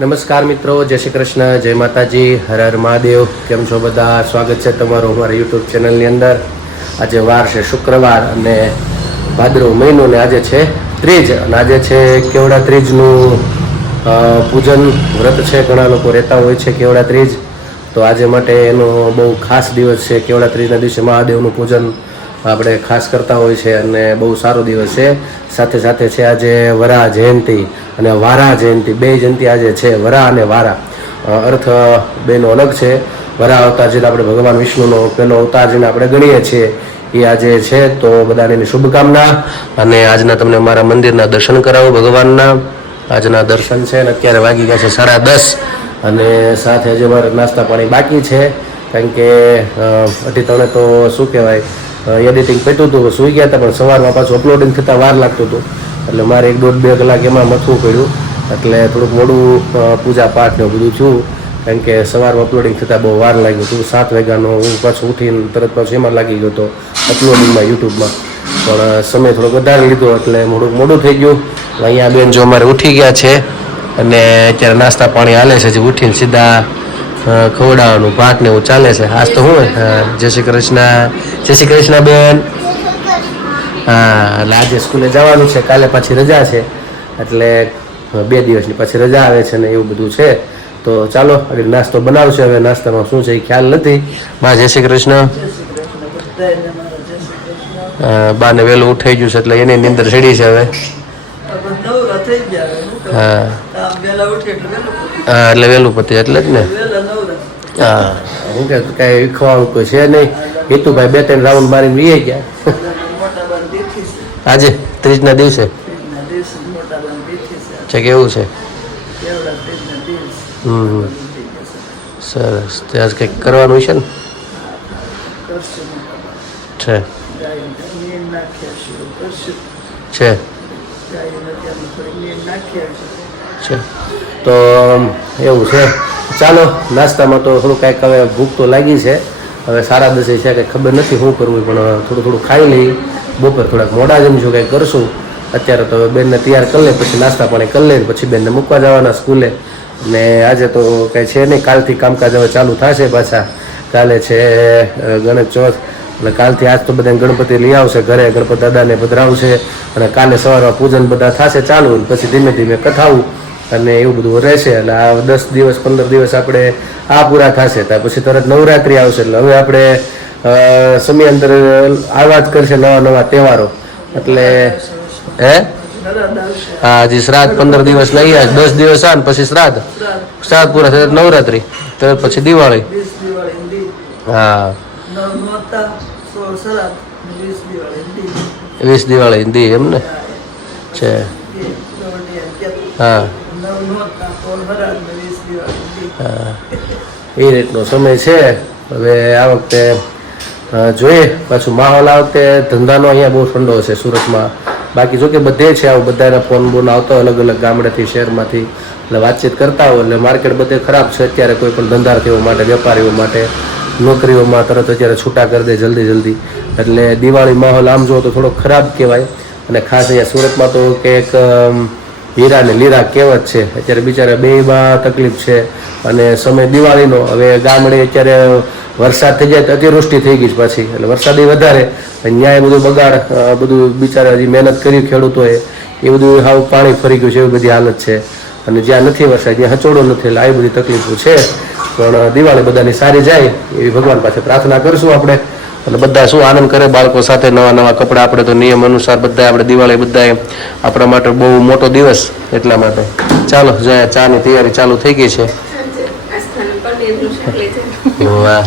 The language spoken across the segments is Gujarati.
નમસ્કાર મિત્રો, જય શ્રી કૃષ્ણ, જય માતાજી, હર હર મહાદેવ. કેમ છો બધા? સ્વાગત છે તમારું અમારા યુટ્યુબ ચેનલની અંદર. આજે વાર છે શુક્રવાર અને ભાદરવો મહિનો ને આજે છે ત્રીજ અને આજે છે કેવડા ત્રીજનું પૂજન વ્રત છે. ઘણા લોકો રહેતા હોય છે કેવડા ત્રીજ, તો આજે માટે એનો બહુ ખાસ દિવસ છે. કેવડા ત્રીજના દિવસે મહાદેવનું પૂજન આપણે ખાસ કરતા હોય છે અને બહુ સારો દિવસ છે. સાથે સાથે છે આજે વરા જયંતિ અને વારા જયંતિ, બે જયંતિ આજે છે, વરા અને વારા. અર્થ બેનો અલગ છે. વરા અવતાર જેને આપણે ભગવાન વિષ્ણુનો પહેલો અવતાર જેને આપણે ગણીએ છીએ એ આજે છે. તો બધાને એની શુભકામના અને આજના તમને મારા મંદિરના દર્શન કરાવું ભગવાનના. આજના દર્શન છે અને અત્યારે વાગી ગયા છે 10:30 અને સાથે હજી અમારે નાસ્તા પાણી બાકી છે. કારણ કે અઢી ત્રણે તો શું કહેવાય એડિટિંગ પટ્યું હતું, સૂઈ ગયા હતા, પણ સવારમાં પાછું અપલોડિંગ થતાં વાર લાગતું હતું એટલે મારે 1-1.5-2 કલાક એમાં મથવું પડ્યું. એટલે થોડુંક મોડું પૂજા પાઠ ને બધું થયું, કારણ કે સવારમાં અપલોડિંગ થતાં બહુ વાર લાગ્યું હતું. 7 વાગ્યાનો હું પાછું ઉઠીને તરત પાછું એમાં લાગી ગયો હતો અપલોડિંગમાં યુટ્યુબમાં, પણ સમય થોડોક વધારે લીધો એટલે મોડું થઈ ગયું. અહીંયા બેન જો અમારે ઉઠી ગયા છે અને અત્યારે નાસ્તા પાણી હાલે છે. જે ઉઠીને સીધા ખવડાવવાનું ભાત ને એવું ચાલે છે. આજ તો હું જય શ્રી કૃષ્ણ, જય શ્રી કૃષ્ણ બેન. હા, એટલે આજે સ્કૂલે જવાનું છે, કાલે પાછી રજા છે, એટલે 2 દિવસની પાછી રજા આવે છે ને એવું બધું છે. તો ચાલો આગળ નાસ્તો બનાવશે. હવે નાસ્તામાં શું છે એ ખ્યાલ નથી. બા જય શ્રી કૃષ્ણ. બાને વહેલું ઉઠાઈ ગયું છે એટલે એની નિંદર ચડી છે હવે. હા હા, એટલે વહેલું પતી એટલે જ ને. હા, હું કે કાંઈ ખવાનું કોઈ છે નહીં. હિતુભાઈ 2-3 રાઉન્ડ મારીને વીએ ગયા આજે ત્રીજના દિવસે છે. કેવું છે? સરસ. ત્યાં કંઈક કરવાનું છે ને? છે છે છે તો એવું છે. ચાલો નાસ્તામાં તો થોડું કાંઈક હવે ભૂખ તો લાગી છે. હવે 10:30 છે, કંઈ ખબર નથી શું કરવું, પણ થોડું ખાઈ લઈ. બપોર થોડાક મોડા જમશું, કંઈક કરશું. અત્યારે તો બેનને તૈયાર કરી લે, પછી નાસ્તા પાણી કરી લે, પછી બેનને મૂકવા જવાના સ્કૂલે. ને આજે તો કંઈ છે નહીં, કાલથી કામકાજ હવે ચાલુ થશે પાછા. કાલે છે ગણેશ ચોથ એટલે કાલથી આજ તો બધા ગણપતિ લઈ આવશે ઘરે, ગણપતિ દાદાને પધરાવશે અને કાલે સવારમાં પૂજન બધા થશે ચાલુ, પછી ધીમે ધીમે કથાવું અને એવું બધું રહેશે. એટલે આ 10 દિવસ 15 દિવસ આપણે આ પૂરા થશે, ત્યાર પછી તરત નવરાત્રિ આવશે. એટલે હવે આપણે સમયાંતર આવા જ કરશે નવા તહેવારો. એટલે હા, હજી શ્રાદ્ધ 15 દિવસ લઈ આવે, 10 દિવસ આવે પછી શ્રાદ્ધ પૂરા થાય નવરાત્રિ, તરત પછી દિવાળી. હા, 20 દિવાળી દી એમ ને છે. હા હા, એ રીતનો સમય છે. હવે આ વખતે જોઈએ પાછું માહોલ. આ વખતે ધંધાનો અહીંયા બહુ ઠંડો છે સુરતમાં. બાકી જો કે બધે છે આવું, બધાના ફોન બોન આવતો અલગ અલગ ગામડેથી શહેરમાંથી, એટલે વાતચીત કરતા હોય. એટલે માર્કેટ બધે ખરાબ છે અત્યારે. કોઈ પણ ધંધાર્થીઓ માટે, વેપારીઓ માટે, નોકરીઓમાં તરત અત્યારે છૂટા કરી દે જલ્દી. એટલે દિવાળી માહોલ આમ જુઓ તો થોડો ખરાબ કહેવાય. અને ખાસ અહીંયા સુરતમાં તો કંઈક હીરા ને લીરા કહેવત છે. અત્યારે બિચારા બેમાં તકલીફ છે અને સમય દિવાળીનો. હવે ગામડે અત્યારે વરસાદ થઈ જાય તો અતિવૃષ્ટિ થઈ ગઈ પાછી, એટલે વરસાદી વધારે, ન્યાય બધું બગાડ, બધું બિચારા હજી મહેનત કરી ખેડૂતોએ એ બધું હાવ પાણી ફરી ગયું છે, એવી બધી હાલત છે. અને જ્યાં નથી વરસાદ ત્યાં હચોડો નથી, એટલે આવી બધી તકલીફો છે. પણ દિવાળી બધાની સારી જાય એવી ભગવાન પાસે પ્રાર્થના કરશું આપણે. અને બધા શું આનંદ કરે બાળકો સાથે, નવા કપડાં. આપણે તો નિયમ અનુસાર બધા આપણે દિવાળી બધા આપણા માટે બહુ મોટો દિવસ, એટલા માટે. ચાલો જાય, ચાની તૈયારી ચાલુ થઈ ગઈ છે. વાહ,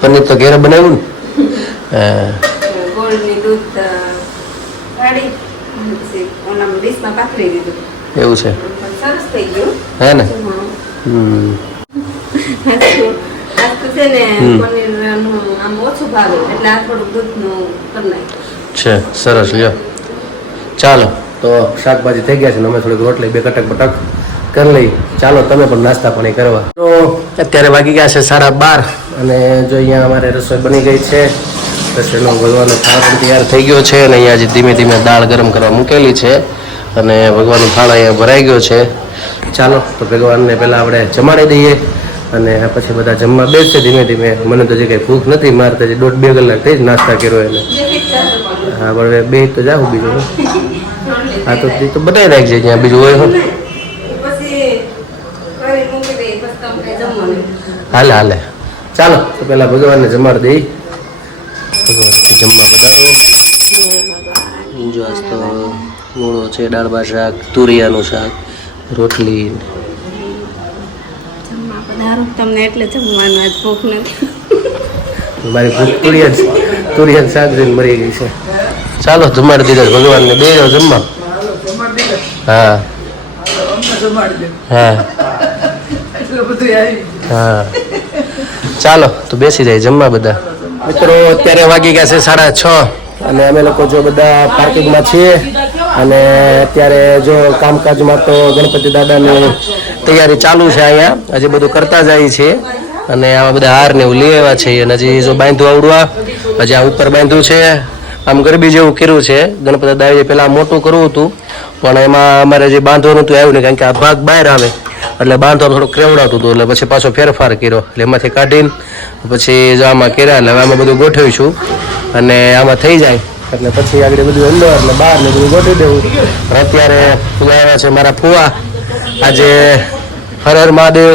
પનીર તો ઘેરે બનાવ્યું ને. એવું છે હે ને? છે સરસ. લ્યો ચાલો, તો શાકભાજી થઈ ગયા છે ને અમે થોડીક રોટલી 2 કટક બટક કરી લઈ. ચાલો તમે પણ નાસ્તા પાણી કરવા. તો અત્યારે વાગી ગયા છે 12:30 અને જો અહીંયા અમારે રસોઈ બની ગઈ છે. રસોઈનો ગળવાનો ખાવાનો તૈયાર થઈ ગયો છે અને અહીંયા ધીમે ધીમે દાળ ગરમ કરવા મૂકેલી છે. અને ભગવાનનું થાળ અહીંયા ભરાઈ ગયો છે. ચાલો તો ભગવાનને પહેલાં આપણે જમાડી દઈએ અને પછી બધા જમવા બેસશે ધીમે ધીમે. મને તો જે કંઈ ભૂખ નથી, મારે તો 1.5-2 કલાક થઈ જ નાસ્તા કર્યો એટલે. હા પણ બે તો જાઉં બીજું. હા તો બતાવી રાખજે જ્યાં બીજું હોય હું. હાલે ચાલો તો પહેલાં ભગવાનને જમાડી દઈ. ભગવાન જમવા બતાવો. જો આજ તો મૂળો છે, દાળ ભાત શાક, તુરિયાનું શાક, રોટલી. તમને એટલે જમવાનું આજ ભૂખ નથી. મારી ભૂખ તુરિયાનું શાક જોઈને મરી ગઈ છે. ચાલો જમાડી દીધા ભગવાનને. બે જાવ જમવા. હા હા હા ચાલો તો બેસી જાય જમવા બધા. મિત્રો અત્યારે વાગી ગયા છે 6:30 અને અમે લોકો જો બધા પાર્કિંગમાં છીએ અને અત્યારે જો કામકાજમાં તો ગણપતિ દાદાની તૈયારી ચાલુ છે. અહીંયા હજી બધું કરતા જાય છે અને આવા બધા હાર ને એવું લઈ આવ્યા છે અને હજી જો બાંધવું આવડવા હજી આ ઉપર બાંધ્યું છે. આમ ગરબી જેવું કર્યું છે. ગણપતિ દાદાએ પહેલાં મોટું કરવું હતું પણ એમાં અમારે જે બાંધવાનું હતું આવ્યું નહીં, કારણ કે આ ભાગ બહાર આવે એટલે બાંધવાનું થોડુંક કેવડાવતું હતું એટલે પછી પાછો ફેરફાર કર્યો. એટલે એમાંથી કાઢીને પછી જો આમાં કર્યા એટલે હવે આમાં બધું ગોઠવીશું અને આમાં થઈ જાય એટલે પછી આગળ બધું અંદર ને બહાર ને બધું ગોઠવી દેવું. અત્યારે આવ્યા છે મારા ફુવા. આજે હર હર મહાદેવ.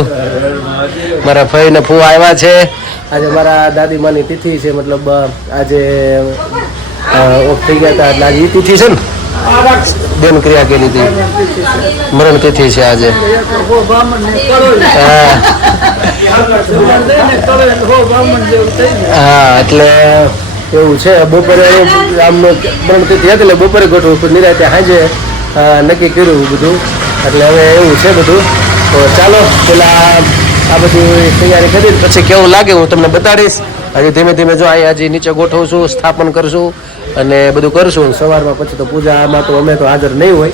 મારા ફઈ ને ફુવા આવ્યા છે. આજે મારા દાદીમાની તિથિ છે, મતલબ આજે ઓફ થઈ ગયા હતા એટલે આજે એ તિથિ છે ને બેન ક્રિયા કરી હતી, મરણ તિથિ છે આજે. હા એટલે એવું છે. બપોરે આમ મરણ તિથિ હતી એટલે બપોરે ગોઠવું નિરાતે સાંજે નક્કી કર્યું બધું. એટલે હવે એવું છે બધું. તો ચાલો પેલા આ બધી તૈયારી કરી પછી કેવું લાગે હું તમને બતાડીશ. હજી ધીમે ધીમે જો અહીંયા હજી નીચે ગોઠવશું, સ્થાપન કરશું અને બધું કરશું. સવારમાં પછી તો પૂજામાં તો અમે તો હાજર નહીં હોય.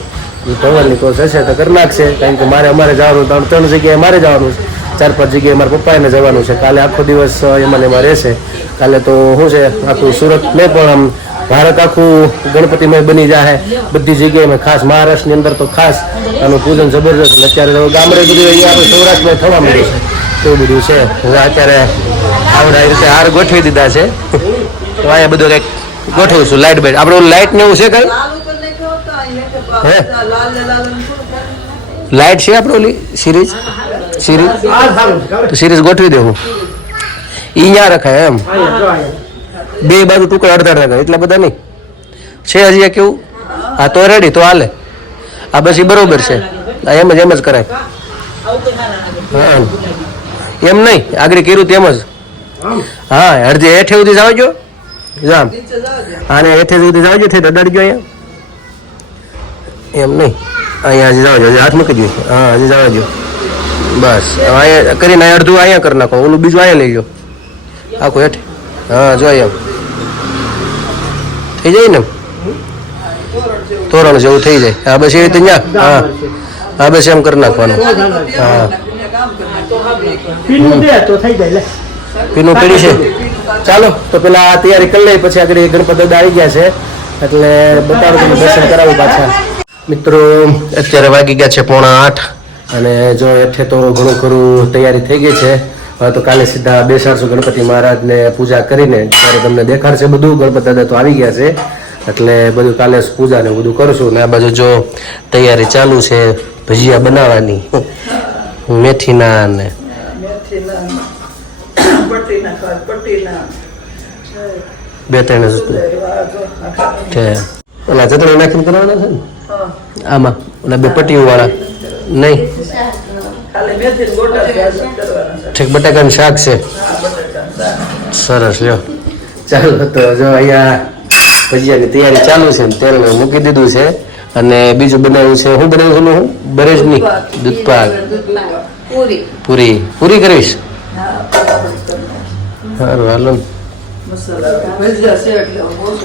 ધવલની તો હશે તો કરી નાખશે, કારણ કે અમારે જવાનું 3 જગ્યાએ મારે જવાનું છે, 4-5 જગ્યાએ મારા પપ્પાને જવાનું છે. કાલે આખો દિવસ એમાં રહેશે. કાલે તો શું છે આખું સુરત નહીં પણ આમ ભારત આખું ગણપતિમય બની જાય બધી જગ્યાએ. ખાસ મહારાષ્ટ્રની અંદર તો ખાસ આનું પૂજન જબરજસ્ત. અત્યારે ગામડે બધું અહીંયા આપણે સૌરાષ્ટ્રમાં થવા મળ્યું છે એવું બધું છે. હવે અત્યારે આવડા રીતે હાર ગોઠવી દીધા છે તો અહીંયા બધું કંઈક ગોઠવીશું. લાઇટ બાઇટ આપણે લાઇટ ને એવું છે કઈ હે લાઇટ છે આપણે ઓલી સિરીઝ ગોઠવી દેવું. ઈ ત્યાં રખાય એમ બે બાજુ ટુકડા અડધા રખાય એટલા બધા નહીં છે હજી કેવું. હા તો રેડી તો હાલે. આ બસ એ બરોબર છે. એમ જ કરાય. હા એમ નહીં આગળ કર્યું તેમ જ. હા અડધી હેઠે સુધી જાવજો જામ અને હેઠે સુધી જાવજો થઈ દડાડજો અહીંયા. એમ નહીં અહીંયા હજી જાવજો, હજી હાથ મૂકી દો. હા હજી જાવજો બસ. અહીંયા કરીને અડધું અહીંયા કરી નાખો, ઓલું બીજું અહીંયા લઈ લો આખું હેઠે. હા જો એમ થઈ જાય ને તોરણ જેવું થઈ જાય. હા બસ એ રીતે ત્યાં. હા હા બસ એમ કરી નાખવાનું. હા પીનું પડી છે. ચાલો તો પેલા તૈયારી કરી લઈ પછી આગળ ગણપતિ દાદા આવી ગયા છે એટલે બતાવું તમને દર્શન કરાવું પાછા. મિત્રો અત્યારે વાગી ગયા છે 7:45 અને જો હેઠે તો ઘણું ખરું તૈયારી થઈ ગઈ છે. હવે તો કાલે સીધા બેસાડશું ગણપતિ મહારાજને પૂજા કરીને. ત્યારે તમને દેખાડશે બધું. ગણપતિ દાદા તો આવી ગયા છે એટલે બધું કાલે પૂજા ને બધું કરશું. ને આ બાજુ જો તૈયારી ચાલુ છે ભજીયા બનાવવાની, મેથીના ને બે ત્રણ ઓલા ચટણી નાખીને કરવાના છે ને આમાં ઓલા બે પટ્ટીઓ વાળા નહીં. ઠીક બટાકાનું શાક છે. સરસ લ્યો. ચાલો તો જો અહીંયા ભજીયાની તૈયારી ચાલુ છે. તેલ મૂકી દીધું છે અને બીજું બનાવ્યું છે. શું બનાવ્યું છે? હું બરેજની દૂધપાક પૂરી કરીશ. સારું હાલો.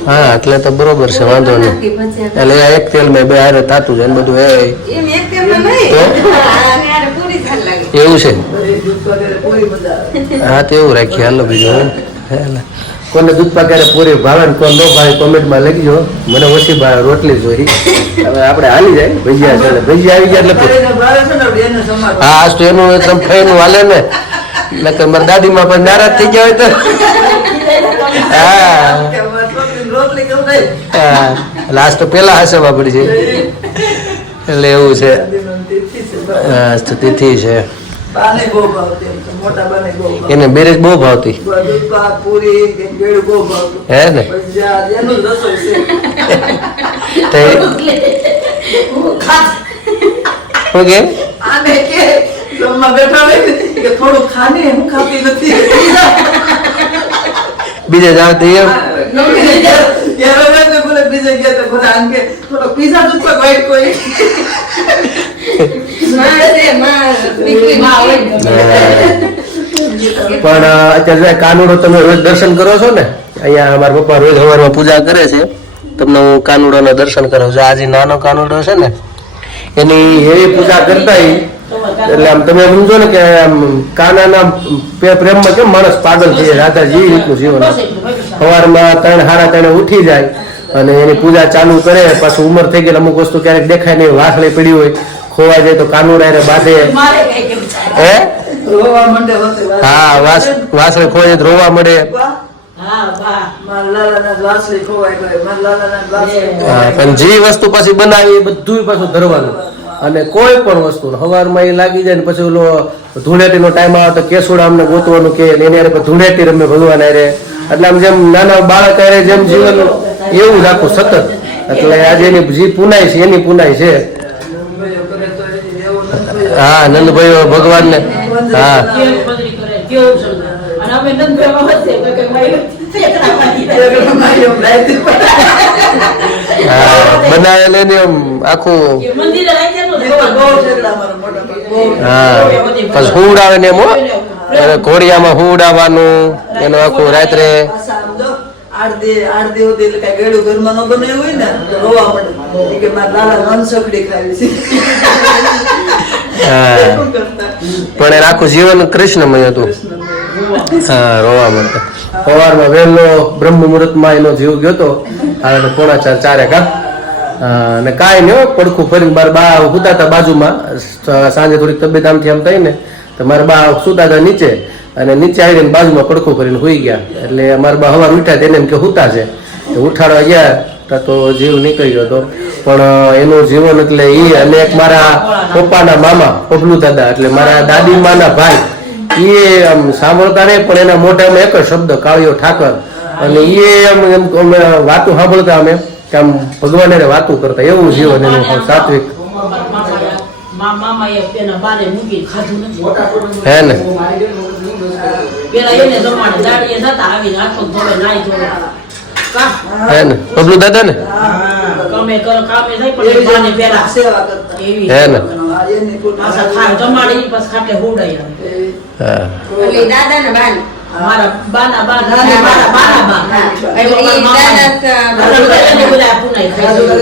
હા એટલે તો બરોબર છે, વાંધો નહીં. એટલે એક તેલ મેં બે હારે તાતું છે બધું. એવું છે? હા તો એવું રાખીએ હાલો. બીજું કોને દૂધ પાક પૂરી ભાવે ને કોણ ન ભાવે કોમેન્ટમાં લખજો. મને ઓછી ભાવે રોટલી જોઈ. હવે આપણે હાલી જાય ભજીયા છે ભજીયા આવી ગયા એટલે હા આજ તો એનું એકદમ ફઈનું હાલે ને એટલે મારા દાદીમાં પણ નારાજ થઈ ગયા હોય તો હા લાસ્ટ તો પેલા હસવા પડી છે એટલે એવું છે. તિથિ છે એને બેરેજ બહુ ભાવતી હે ને ઓકે બીજે જાવ તો એમ પણ અત્યારે કાનુડો તમે રોજ દર્શન કરો છો ને અહીંયા અમારા પપ્પા રોજ સવારમાં પૂજા કરે છે તમને હું કાનુડોના દર્શન કરાવું છું. આજે નાનો કાનુડો છે ને એની એવી પૂજા કરતા એટલે આમ તમે સમજો ને કે આમ કાનાના પ્રેમમાં કેમ માણસ પાગલ થઈ જાય રાધાજી એ રીતનું જીવન. સવારમાં 3:30 ઉઠી જાય અને એની પૂજા ચાલુ કરે. પાછું ઉંમર થઈ ગઈ અમુક વસ્તુ ક્યારેક દેખાય નહીં વાસળી પડી હોય ખોવા જાય તો કાનુડા એને બાંધે હે હા વાસળી ખોવાય તો રોવા મળે. પણ જે વસ્તુ પાછી બનાવી એ બધું પાછું ધરવાનું અને કોઈ પણ વસ્તુ સવારમાં એ લાગી જાય ને પછી ઓલો ધૂળેટીનો ટાઈમ આવે તો કેસુડા અમને ગોતવાનું કે એની ધૂળેટી રમે ભગવાન હારે. એટલે આમ જેમ નાના બાળક હારે જેમ જીવન એવું રાખું સતત. એટલે આજે એની જે પુનાઈ છે એની પુનાઈ છે. હા નંદભાઈ ભગવાન ને હા બનાવેલ આખું હા પછી હુડાવે ને એમ ઘોડિયામાં હુડાવાનું એનું આખું રાત્રે પણ એને આખું જીવન કૃષ્ણમય હતું. હા રોવા મળતા સવારમાં વહેલો બ્રહ્મ મુહૂર્તમાં એનો જીવ ગયો હતો 3:45 કા અને કાંઈ નહીં પડખું ફરીને મારા બા સુતા હતા બાજુમાં. સાંજે થોડીક તબિયત આમથી આમ થઈ ને તો મારા બા સુતા હતા નીચે અને નીચે આવીને બાજુમાં પડખું ફરીને સુઈ ગયા. એટલે મારા બા સવાર ઉઠ્યા તેને એમ કે સુતા છે ઉઠાડવા ગયા તો જીવ નીકળી ગયો હતો. પણ એનું જીવન એટલે એ અને એક મારા પપ્પાના મામા પબલુ દાદા એટલે મારા દાદીમાના ભાઈ એ આમ સાંભળતા નહીં પણ એના મોઢામાં એક જ શબ્દ કાળિયો ઠાકર. અને એ આમ એમ અમે વાતું સાંભળતા અમે કે આમ ભગવાન એને વાતું કરતા એવું જીવન એનું સાત્વિક હે ને હે ને પબલુ દાદા ને હે ને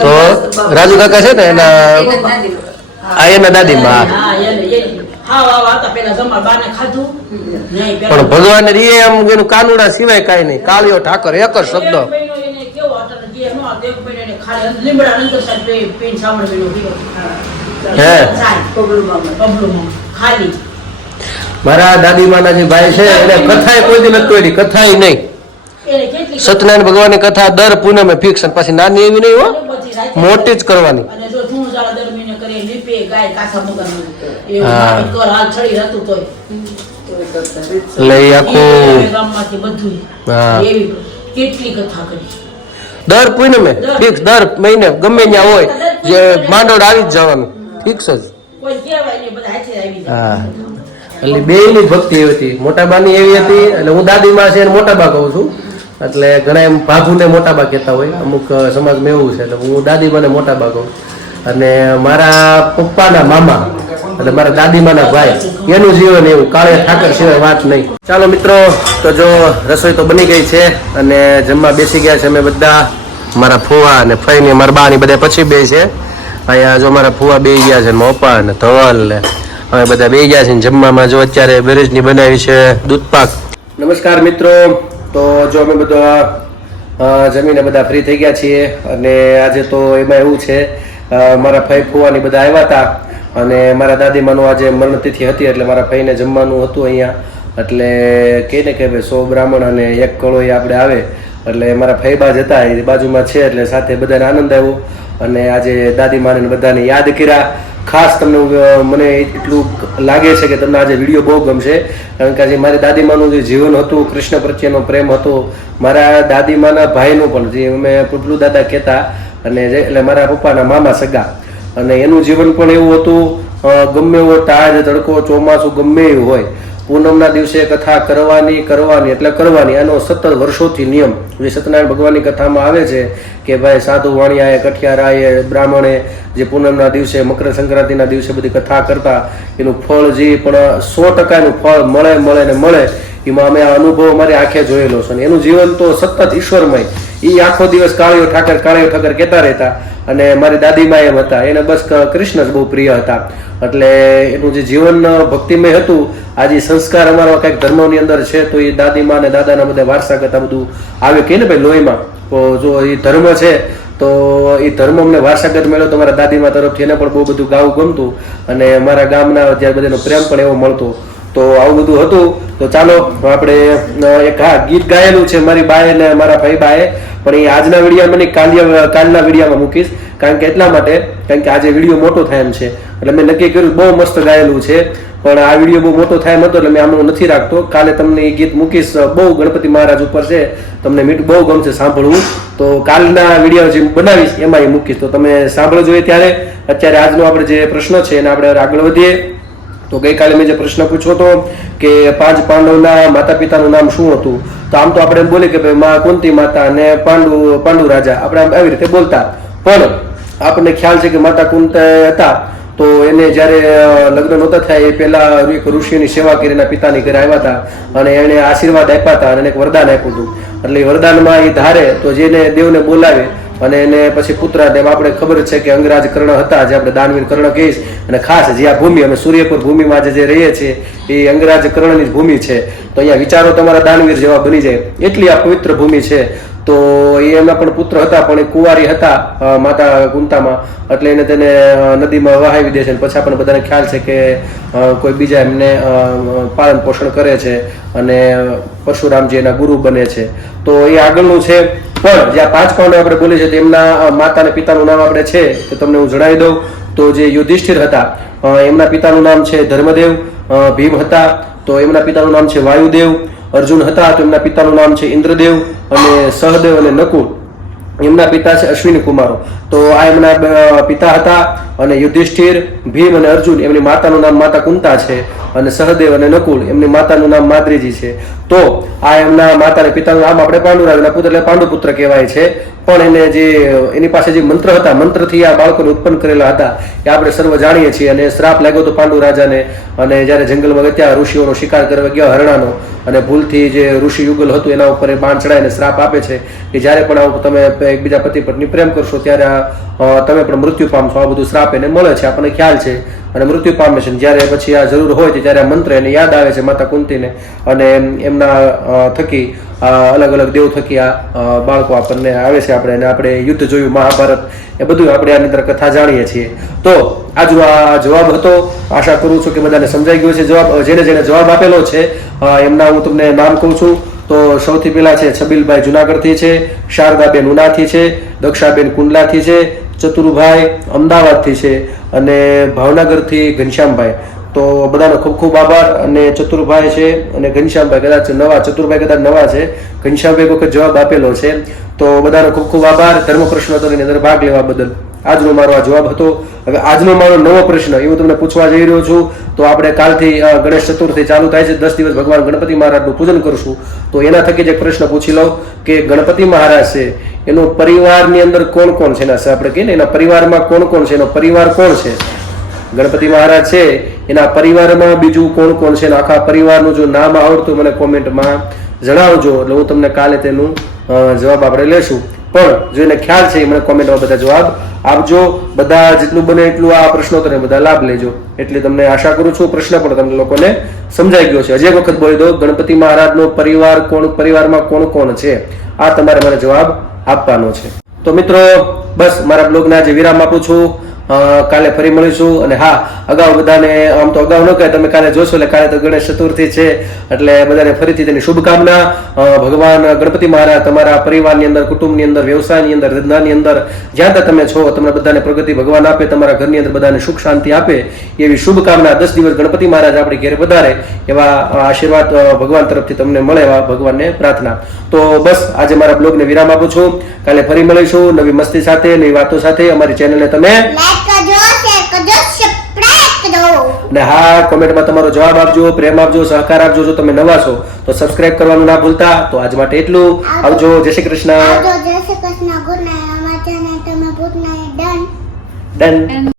તો રાજુ કાકા છે ને એના દાદી માં પણ ભગવાન આમ એનું કાનુડા સિવાય કઈ નહીં કાળિયો ઠાકર એક જ શબ્દ મારા દાદીમાના જે ભાઈ છે એને કથા કોઈ દી નથી પડી કથા નહીં. સત્યનારાયણ ભગવાનની કથા દર પૂનમે ફિક્સ પછી નાની એવી નહીં હો મોટી જ કરવાની. એટલે આખું દર પૂનમે ફિક્સ દર મહિને ગમે ત્યાં હોય જે માંડોળ આવી જ જવાનું ફિક્સ જ. હા એટલે બેયની ભક્તિ એવી હતી. મોટાબાની એવી હતી એટલે હું દાદીમાં છે મોટાબા કહું છું. એટલે ઘણા એમ ભાભુને મોટાબા કહેતા હોય અમુક સમાજમાં એવું છે એટલે હું દાદીમાને મોટાબા કહું. અને મારા પપ્પાના મામા એટલે મારા દાદીમાના ભાઈ એનું જીવન એવું કાળે ઠાકર સિવાય વાત નહીં. ચાલો મિત્રો તો જો રસોઈ તો બની ગઈ છે અને જમવા બેસી ગયા છે અમે બધા. મારા ફુવા અને ફઈ ને મારા બા ની બધા પછી બે છે. અહીંયા જો મારા ફુવા બે ગયા છે મોપા અને ધવલ ને અમે બધા બે ગયા છે જમવામાં. જો અત્યારે બેરેજની બનાવી છે દૂધ પાક. નમસ્કાર મિત્રો, તો જો અમે બધા જમીને બધા ફ્રી થઈ ગયા છીએ અને આજે તો એમાં એવું છે મારા ભાઈ ફુવાની બધા આવ્યા હતા અને મારા દાદીમાનું આજે મરણતિથિ હતી એટલે મારા ભાઈને જમવાનું હતું અહીંયા એટલે કહે ને કે ભાઈ 100 બ્રાહ્મણ અને 1 કળોઈ આપણે આવે એટલે મારા ભાઈબા જ હતા એ બાજુમાં છે એટલે સાથે બધાને આનંદ આવ્યો અને આજે દાદીમાને બધાને યાદ કર્યા. ખાસ તમને મને એટલું લાગે છે કે તમને આજે વિડીયો બહુ ગમશે કારણ કે આજે મારી દાદીમાનું જે જીવન હતું, કૃષ્ણ પ્રત્યેનો પ્રેમ હતો, મારા દાદીમાના ભાઈનું પણ જે અમે પુટલું દાદા કહેતા અને એટલે મારા પપ્પાના મામા સગા અને એનું જીવન પણ એવું હતું. ગમે એવો તાજ તડકો ચોમાસું ગમે એવું હોય, પૂનમના દિવસે કથા કરવાની એટલે કરવાની. આનો 17 વર્ષોથી નિયમ જે સત્યનારાયણ ભગવાનની કથામાં આવે છે કે ભાઈ સાધુ વાણિયાએ, કઠિયારાએ, બ્રાહ્મણે જે પૂનમના દિવસે, મકર સંક્રાંતિના દિવસે બધી કથા કરતા એનું ફળ જે પણ 100% એનું ફળ મળે એમાં અમે આ અનુભવ અમારી આંખે જોયેલો છે. અને એનું જીવન તો સતત ઈશ્વરમય. એ આખો દિવસ કાળિયો ઠાકર કહેતા રહેતા અને મારી દાદીમા એમ હતા, એને બસ કૃષ્ણ જ બહુ પ્રિય હતા એટલે એનું જે જીવન ભક્તિમય હતું. આજે સંસ્કાર અમારો કંઈક ધર્મની અંદર છે તો એ દાદીમા અને દાદાના બધા વારસાગત આ બધું આવે કે ને ભાઈ લોહીમાં. તો જો એ ધર્મ છે તો એ ધર્મ અમને વારસાગત મળ્યો તો મારા દાદીમા તરફથી એને પણ બહુ બધું ગાવું ગમતું અને મારા ગામના જ્યારે બધાનો પ્રેમ પણ એવો મળતો. તો આવું બધું હતું. તો ચાલો આપણે એક ગીત ગાયેલું છે મારી બાએ અને મારા ભાઈ બાએ, પણ એ આજના વિડીયોમાં નહીં કાલના વિડીયોમાં મૂકીશ કારણ કે એટલા માટે કારણ કે આજે વિડીયો મોટો થાય એમ છે એટલે મેં નક્કી કર્યું બહુ મસ્ત ગાયેલું છે પણ આ વિડીયો બહુ મોટો થાય એમ હતો એટલે મેં આમનું નથી રાખતો. કાલે તમને એ ગીત મૂકીશ, બહુ ગણપતિ મહારાજ ઉપર છે, તમને બહુ ગમશે સાંભળવું. તો કાલના વિડીયો જે બનાવીશ એમાં એ મૂકીશ તો તમે સાંભળજો ત્યારે. અત્યારે આજનો આપણે જે પ્રશ્ન છે એને આપણે આગળ વધીએ. તો ગઈકાલે મેં જે પ્રશ્ન પૂછ્યો હતો કે 5 પાંડવના માતા પિતાનું નામ શું હતું, તો આમ તો આપણે એમ બોલીએ કે ભાઈ માં કુંતી માતા અને પાંડુ રાજા, આપણે આમ આવી રીતે બોલતા. પણ આપણને ખ્યાલ છે કે માતા કુંતી હતા તો એને જ્યારે લગ્ન નહોતા થયા એ પહેલા એક ઋષિની સેવા કરીને પિતાની ઘરે આવ્યા હતા અને એને આશીર્વાદ આપ્યા હતા અને એક વરદાન આપ્યું હતું. એટલે એ વરદાનમાં એ ધારે તો જેને દેવને બોલાવે અને એને પછી પુત્ર આપણે ખબર છે કે અંગરાજ કર્ણ હતા જે આપણે દાનવીર કર્ણ કહીશ. અને ખાસ જે આ ભૂમિ અમે સૂર્યપુર ભૂમિમાં જે રહીએ છીએ એ અંગરાજ કર્ણની જ ભૂમિ છે. તો અહીંયા વિચારો તમારા દાનવીર જેવા બની જાય એટલી આ પવિત્ર ભૂમિ છે. તો એના પણ પુત્ર હતા પણ એ કુંવારી હતા માતા કુંતામાં એટલે એને તેને નદીમાં વહાવી દે છે. પછી આપણને બધાને ખ્યાલ છે કે કોઈ બીજા એમને પાલન પોષણ કરે છે અને પરશુરામજી એના ગુરુ બને છે. તો એ આગળનું છે. પણ જે આ 5 પાંડવ આપણે બોલીએ છીએ તેમના માતા અને પિતાનું નામ આપણે છે તો તમને હું જણાવી દઉં. તો જે યુધિષ્ઠિર હતા એમના પિતાનું નામ છે ધર્મદેવ. ભીમ હતા તો એમના પિતાનું નામ છે વાયુદેવ. અર્જુન હતા તો એમના પિતાનું નામ છે ઇન્દ્રદેવ. અને સહદેવ અને નકુલ એમના પિતા છે અશ્વિની કુમારો. તો આ એમના પિતા હતા. અને યુધિષ્ઠિર, ભીમ અને અર્જુન એમની માતાનું નામ માતા કુંતા છે અને સહદેવ અને નકુલ એમની માતાનું નામ માદ્રીજી છે. તો આ એમના માતા અને પિતાનું નામ આપણે પાંડુરાજના પુત્ર એટલે પાંડુપુત્ર કહેવાય છે. પણ એને જે એની પાસે જે મંત્ર હતા, મંત્રથી આ બાળકોને ઉત્પન્ન કરેલા હતા એ આપણે સર્વ જાણીએ છીએ. અને શ્રાપ લાગ્યો તો પાંડુ રાજાને અને જ્યારે જંગલમાં ગયા ઋષિઓનો શિકાર કરવા ગયા હરણાનો અને ભૂલથી જે ઋષિ યુગલ હતું એના ઉપર એ બાણ ચડાવીને શ્રાપ આપે છે કે જ્યારે પણ આવું તમે એકબીજા પતિ પત્ની પ્રેમ કરશો ત્યારે તમે પણ મૃત્યુ પામશો. આ બધું શ્રાપ એને મળે છે, આપણને ખ્યાલ છે અને મૃત્યુ પામે છે. જ્યારે પછી આ જરૂર હોય છે ત્યારે આ મંત્ર એને યાદ આવે છે માતા કુંતીને અને એમના થકી અલગ અલગ દેવ થકી આ બાળકો આપણને આવે છે. આપણે યુદ્ધ જોયું, મહાભારત, એ બધું આપણે આની અંદર કથા જાણીએ છીએ. તો આજનો આ જવાબ હતો. આશા કરું છું કે બધાને સમજાઈ ગયો છે જવાબ. જેને જવાબ આપેલો છે એમના હું તમને નામ કહું છું. તો સૌથી પહેલા છે છબીલભાઈ જુનાગઢથી છે, શારદાબેન ઉનાથી છે, દક્ષાબેન કુંડલાથી છે, ચતુરભાઈ અમદાવાદથી છે અને ભાવનગરથી ઘનશ્યામભાઈ. તો બધાનો ખૂબ ખૂબ આભાર. અને ચતુરભાઈ છે અને ઘનશ્યામભાઈ કદાચ નવા, ચતુરભાઈ કદાચ નવા છે, ઘનશ્યામભાઈ વખત જવાબ આપેલો છે. તો બધાનો ખૂબ ખૂબ આભાર ધર્મ પ્રશ્નોત્તરીની અંદર ભાગ લેવા બદલ. આજનો મારો આ જવાબ હતો. હવે આજનો મારો નવો પ્રશ્ન એવું તમને પૂછવા જઈ રહ્યો છું. તો આપણે કાલથી ગણેશ ચતુર્થી ચાલુ થાય છે, 10 દિવસ ભગવાન ગણપતિ મહારાજનું પૂજન કરશું. તો એના થકી જ એક પ્રશ્ન પૂછી લઉં કે ગણપતિ મહારાજ છે એનો પરિવારની અંદર કોણ કોણ છે? એના આપણે કહીએ ને એના પરિવારમાં કોણ કોણ છે, એનો પરિવાર કોણ છે? ગણપતિ મહારાજ છે એના પરિવારમાં બીજું કોણ કોણ છે? આખા પરિવારનું જો નામ આવડતું મને કોમેન્ટમાં જણાવજો એટલે હું તમને કાલે તેનું જવાબ આપણે લેશું. પણ જોઈને ખ્યાલ છે એ મને કોમેન્ટમાં બધા જવાબ આપજો. બધા જેટલું બને એટલું આ પ્રશ્નોત્તરને બધા લાભ લેજો. એટલે તમને આશા કરું છું પ્રશ્ન પણ તમને લોકોને સમજાઈ ગયો છે. હજી એક વખત બોલી દો, ગણપતિ મહારાજનો પરિવારમાં કોણ કોણ છે, આ તમારે મને જવાબ આપવાનો છે. તો મિત્રો બસ મારા બ્લોગને આજે વિરામ આપું છું. કાલે ફરી મળીશું. અને હા, અગાઉ બધાને, આમ તો અગાઉ ન કહે, તમે કાલે જોશો એટલે કાલે તો ગણેશ ચતુર્થી છે, એટલે બધાને ફરીથી તેની શુભકામના. ભગવાન ગણપતિ મહારાજ તમારા પરિવારની અંદર, કુટુંબની અંદર, વ્યવસાયની અંદર, ધંધાની અંદર, જ્યાં ત્યાં તમે છો, તમને બધાને પ્રગતિ ભગવાન આપે, તમારા ઘરની અંદર બધાને સુખ શાંતિ આપે એવી શુભકામના. 10 દિવસ ગણપતિ મહારાજ આપણી ઘેર વધારે એવા આશીર્વાદ ભગવાન તરફથી તમને મળે એવા ભગવાનને પ્રાર્થના. તો બસ આજે મારા બ્લોગને વિરામ આપું છું. કાલે ફરી મળીશું નવી મસ્તી સાથે, નવી વાતો સાથે. અમારી ચેનલને તમે અને હા, કોમેન્ટમાં તમારો જવાબ આપજો, પ્રેમ આપજો, સહકાર આપજો. જો તમે નવા છો તો સબસ્ક્રાઇબ કરવાનું ના ભૂલતા. તો આજ માટે એટલું. આવજો. જય શ્રી કૃષ્ણ. આવજો. જય શ્રી કૃષ્ણ. Good night. અમારા ચેનલ તમે ગુડ નાઇટ. ડન. ડન.